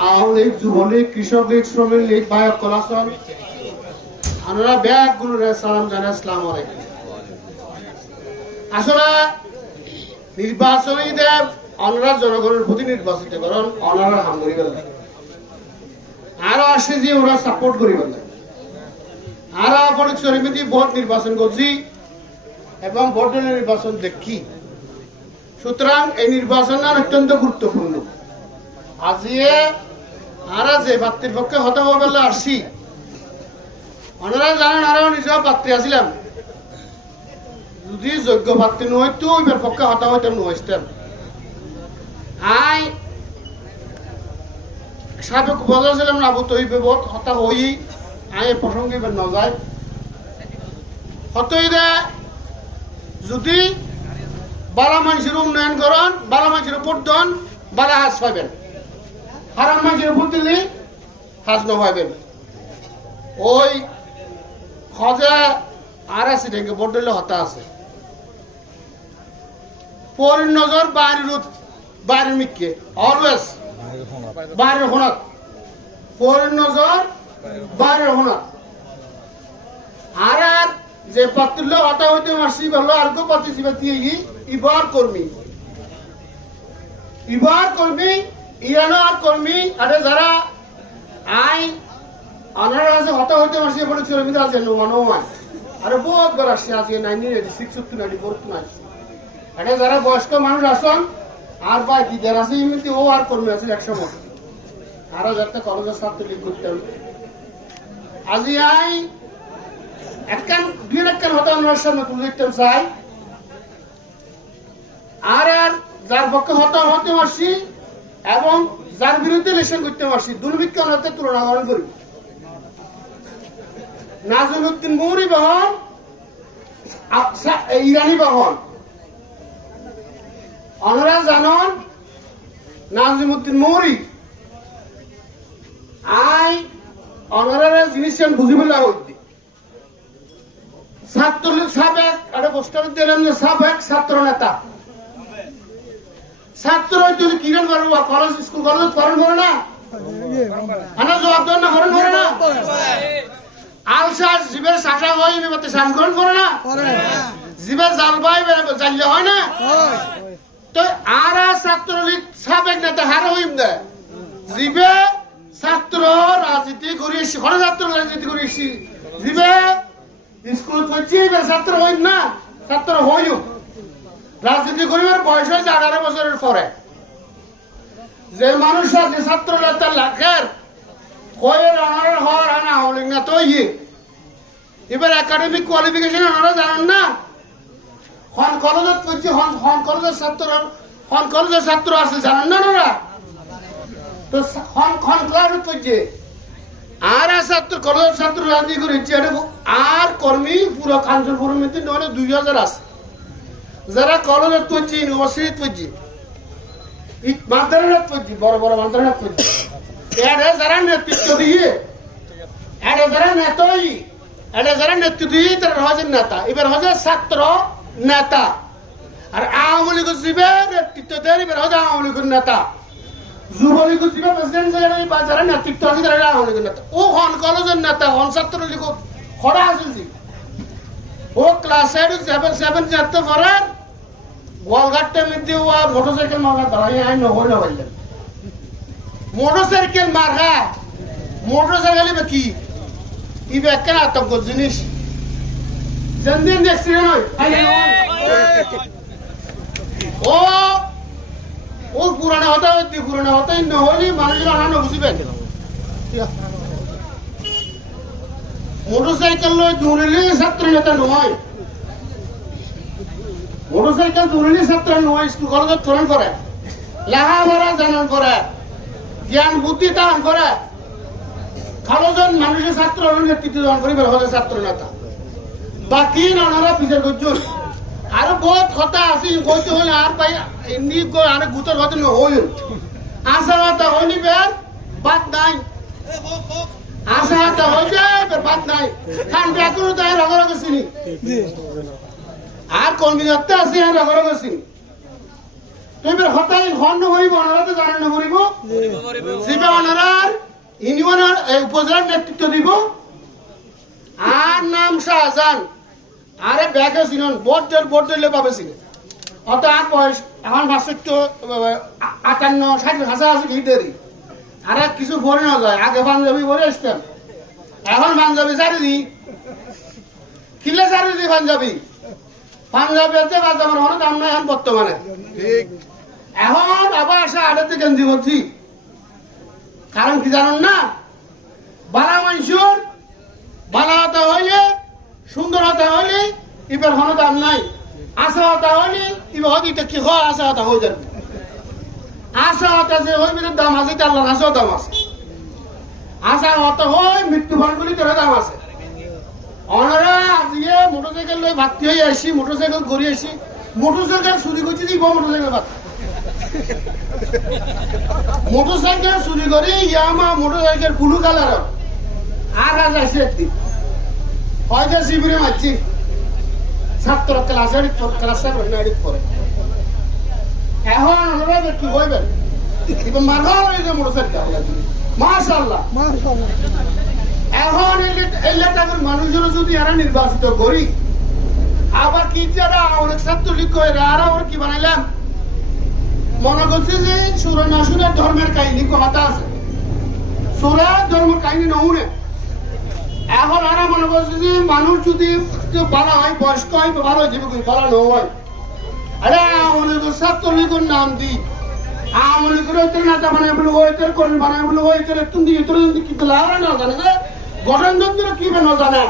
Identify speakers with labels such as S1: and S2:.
S1: আওয়ামী শ্রমিক ব্যাগগুলো সালাম আলাইকুম। আসলে নির্বাচনী দেব জনগণের প্রতি নির্বাচিত করেন হাম আরও আসে যে ওরা সাপোর্ট করি ফেললেন আরও অনেক ভোট নির্বাচন করছি এবং ভোটের নির্বাচন দেখি। সুতরাং এই নির্বাচন অত্যন্ত গুরুত্বপূর্ণ। আজিয়ে আরা যে পাত্রীর পক্ষে হতে হবে বলে আসছি ওনারা জানেন আরও নিজেও পাত্রী আসিলাম যদি যোগ্য পাত্রী নহইতো এবার পক্ষে হতা হইতাম নহইতাম আই সাবেক বলেছিলাম না বুত হইবে বহুত হতা হই আই প্রসঙ্গে এবার নজায় হতই দে, যদি বালা মানুষের উন্নয়ন করন বালা মানুষের উপর দন বালা হাস পাবেন হারাম মানুষের উপর দিলে হাস নহবেন ওই খজা আর আছে ভোট দিলে হতা আছে। পরির নজর বাড়ির বাড়ির মিককে অলওয়েজ বাড়ির হোনাত পরির নজর বাড়ির হোনাত আর আর যে পাত্রলে হতা হইতে মারছি বলল আর পাত্রী দিয়ে ইবার কর্মী। ইবার কর্মী ইরানো আর কর্মী, আরে যারা আই আনার আছে হতা হইতে মারছি বলে চর্মিতে আছে নোমানো হয় আরে বহুত বার আসছে, আজকে nineteen eighty six to ninety four আসছে। এটা যারা বয়স্ক মানুষ আসন আর বা দিদার আছে, এমনিতে ও আর কর্মী আছে একশো মত আরও যাতে কলেজের ছাত্রলীগ করতাম আজি আই একখান, দুই একখান হতা আমার সামনে তুলে দিতাম চাই। আর আর যার পক্ষে হতা হতে পারছি এবং যার বিরুদ্ধে ইলেকশন করতে পারছি দুর্ভিক্ষণ তুলনা গ্রহণ করি। নাজুল উদ্দিন মৌরি বহন ইরানি বহন। অনরা জানন নাজিমুদ্দিন মৌরি। আই অনরারে জিনিস বুঝিব লাগি ছাত্রলীগ সাবেক একটা পোস্টার দিলেন যে সাবেক ছাত্র নেতা ছাত্র যদি কিরণ করব কলেজ স্কুল কলেজ করেন করে না? আনা জবাব দেন না করেন করে না? আলসার জীবের শাসা হয় এবার শ্বাস গ্রহণ করে না? জীবের জাল বাই জানলে হয় না? তো আর আর ছাত্রলীগ সাবেক নেতা হার হইম দে। জীবে ছাত্র রাজনীতি করি ঘরে ছাত্র রাজনীতি করি জীবে স্কুল এবার ছাত্র হইম না? ছাত্র হইও। রাজনীতি করিবার বয়স হয়েছে আঠারো বছরের পরে। যে মানুষ আছে ছাত্র নেতা লাখের এবার জানেন না? কলেজের ছাত্র, হন কলেজের ছাত্র আছে, জানেন না তো পড়ছে। আর ছাত্র কলেজের ছাত্র রাজি করেছে আর কর্মী পুরো কর্মীতে নয় দুই হাজার আছে। যারা কলেজত পড়ছে ইউনিভার্সিটিত পড়ছে মাদ্রাসাত পড়ছে বড় বড় মাদ্রাসাত পড়ছে এরা যারা নেতৃত্ব দিয়ে এরা যারা নেতাই এটা যারা নেতৃত্ব দিয়ে তারা হজের নেতা। এবার হজের ছাত্র নেতা। আর আওয়ামী লীগ জিবে নেতৃত্ব দেন এবার হজে আওয়ামী লীগের নেতা। যুবলীগ জিবে প্রেসিডেন্ট বা যারা নেতৃত্ব আছে, তারা আওয়ামী লীগের নেতা। ও হন কলেজের নেতা, হন ছাত্র লীগ আছে জি ও ক্লাস এইট সেভেন সেভেন চারতে পরে গোয়ালঘাটটা মধ্যে ও মোটরসাইকেল মারা দাঁড়াই আই নহর না পারলেন মোটরসাইকেল মারা মোটরসাইকেল কি? ইবে একটা আতঙ্ক জিনিস। হতা ছাত্র নেতা নহয় মোটরসাইকেল দৌড়িলে ছাত্র নহয় স্কুল কলেজত ফোন করে। লেখা পড়া জানান করে জ্ঞান বুদ্ধি দান করে খালোজন মানুষের ছাত্র নেতৃত্ব দান করিবার হলে ছাত্র নেতা। বাকি না ওনারা পিছের করছেন আর বহুত কথা আছে কইতে হলে আর পাই, এমনি আর গুতর কথা ন হইল আশা কথা হইনি বের বাদ নাই। আশা কথা হই যায় বাদ নাই। খান ব্যাকুর তাই রগর গছিনি আর কোন বিদত্তে আছে আর রগর গছিনি এবার হঠাৎ হর্ণ করিব ওনারা তো জানেন করিব সিবে ওনারার ইউনিয়নের উপজেলার নেতৃত্ব দিব। আর নাম শাহজাহান, আরে ব্যাগে ছিলেন বোর্ড ডেল বোর্ড ডেলে পাবে ছিলেন অত আর বয়স এখন আ- আটান্ন, ষাট হাজার আছে দেরি আর কিছু পরে না যায়, আগে পাঞ্জাবি পরে আসতাম। এখন পাঞ্জাবি সারি দি কিলে সারি দি পাঞ্জাবি? পাঞ্জাবের অনেক দাম নাই এখন বর্তমানে। এখন আবার আসে আড়াতে গেঞ্জি করছি। কারণ কি জানেন না? বালা মানুষের বালা হতা হইলে সুন্দর হতা হইলে ইবার হন দাম নাই। আশা হতা হইলে ইবার হতে এটা কি হয় আশা হতা হয়ে যাবে। আশা হতা যে হইবে দাম আছে তার আল্লাহর আশাও দাম আছে। আশা হতা হয় মৃত্যু ভান্ডগুলি তোর দাম আছে। অনারা আজকে মোটরসাইকেল লই হয়ে আসি মোটরসাইকেল ঘুরে আসি মোটরসাইকেল চুরি মোটরসাইকেল চুরি ইয়ামা মোটরসাইকেল ব্লু কালার আর আজ আসে একদিন। হয়তো শিবিরে মারছি ছাত্র ক্লাসে ক্লাসে নাড়িত পরে এখন এখন এলে- এলাকার মানুষের যদি এরা নির্বাচিত করি, আবার কি যারা অনেক ছাত্রলীগ আর আবার কি বানাইলাম? মনে করছে যে সুর ধর্মের কাহিনী কথা আছে। সুরা ধর্মের কাহিনী নহুনে এখন এরা মনে করছে যে মানুষ যদি বালা হয়, বয়স্ক হয় ভালো যাবে কিন্তু ন হয়। আরে কর ছাত্রলীগের নাম দি। আমলি করে ওইতে নেতা বানায় বলে ওইতে কর্মী বানায় বলে না, জানে যে গঠনতন্ত্র কি না জানে?